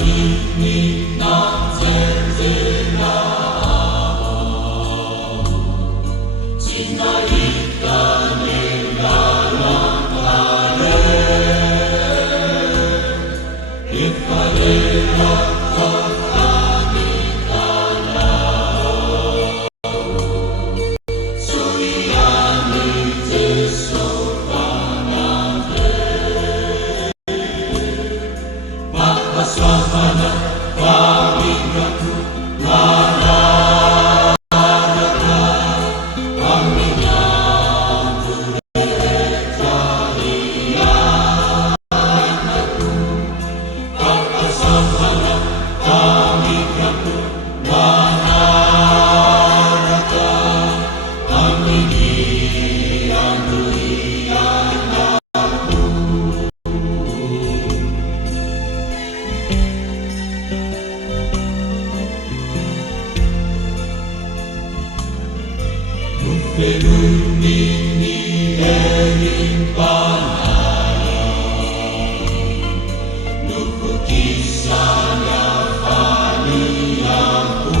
ini nan zenzena Cina ikan dalam air Ifalela kami kalau Suriani Jesu panate Maka suasana kami ngaku Pelumini erin panaya Nuku kisahnya fani aku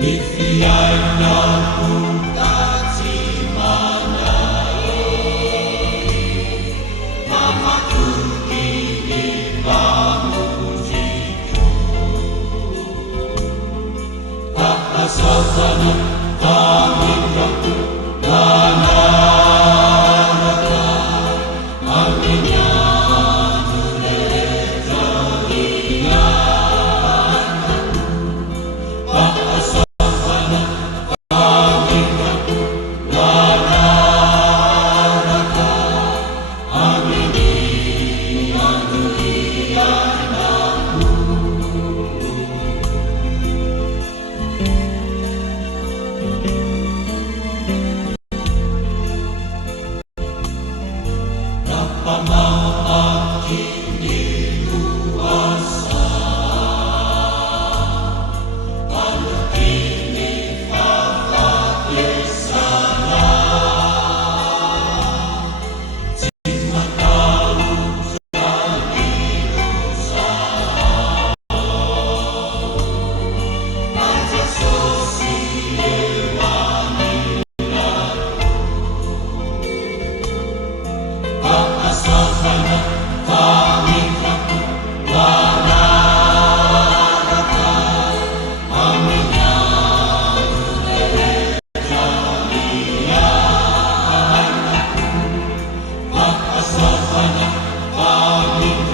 Nifiaina pun kaci manai Mamaku kini pamujiku Sasana kami waktu manaraka aminya durejalian sasana kami waktu manaraka aminya durejalian Pamau kini kuasa Kalau kini fakat yesana Cima tahu sekali usaha Aja sosial Sasana kami ngaku manaraka aminya durejalian aku Sasana kami